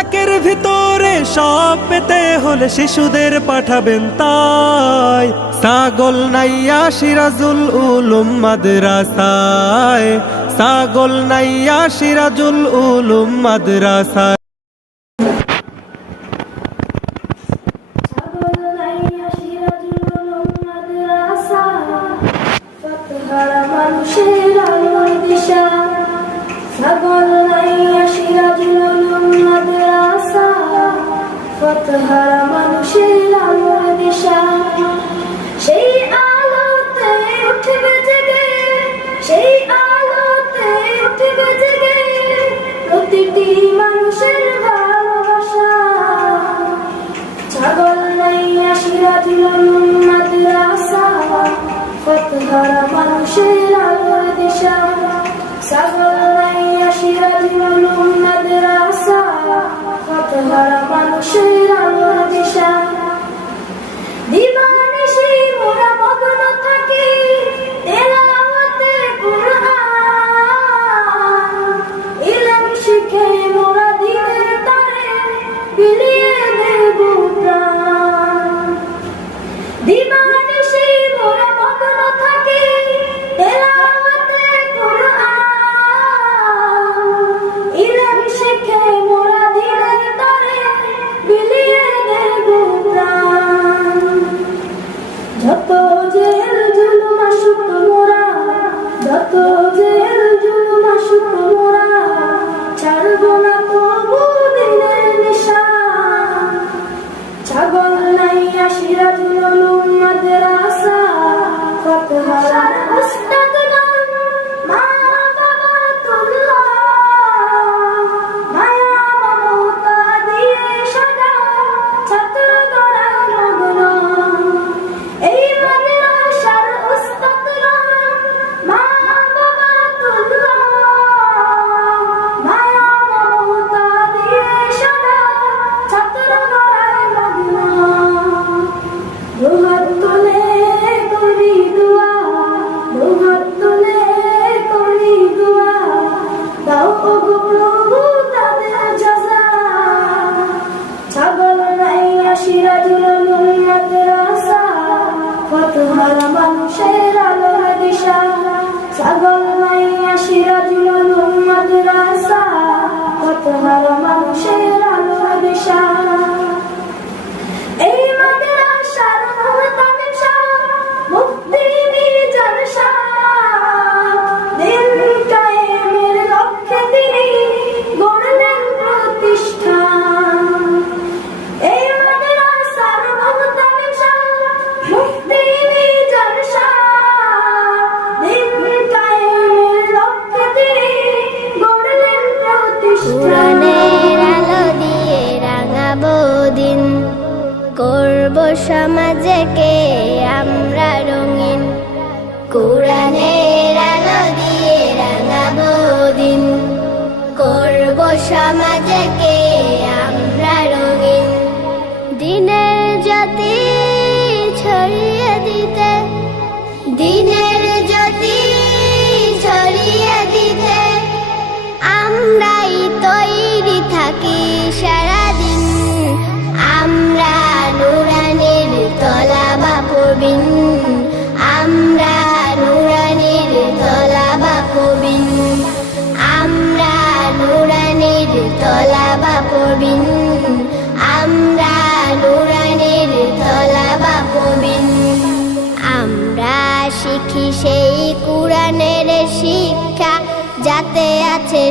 একের ভিতরে সব পেতে হলে শিশুদের পাঠাবেন তাই। সাগল নাইয়া সিরাজুল উলুম মাদ্রাসায়। সাগল নাইয়া সিরাজুল উলুম মাদ্রাসায়। পাতহারা মানুষের আলোর দিশা। সেই আলোতে উঠবে জেগে, সেই আলোতে উঠবে জেগে, প্রতিটি মানুষের ভালোবাসা। ছাগল নাইয়া সিরাজুল উলুম মাদ্রাসা। ফতহারা মানুষের আলোর দিশা ছাগল নাইয়া সিরাজুল উলুম মাদ্রাসা। ফতহারা মানুষের Dime সমাজকে আমরা রঙিন? কোরআনের আলো দিয়ে রাঙাবো দিন। করব সমাজকে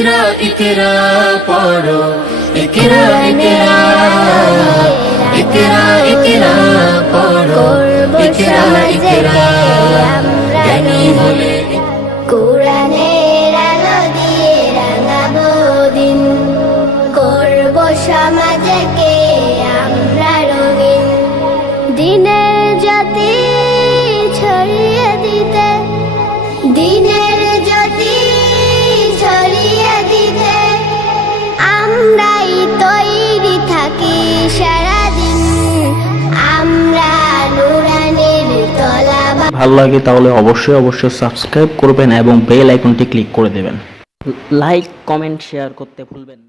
ইকরা ইকরা পড়ো। ইকরা ইকরা ইকরা ইকরা পড়ো। ইকরা ইকরা জ্ঞানী হলে। কোরআনের আলো দিয়ে রাঙাবো দিন। করব সমাজকে আমরা রঙিন। দিনের ভালো লাগে তাহলে অবশ্যই অবশ্যই সাবস্ক্রাইব করবেন এবং বেল আইকনটি ক্লিক করে দেবেন। লাইক কমেন্ট শেয়ার করতে ভুলবেন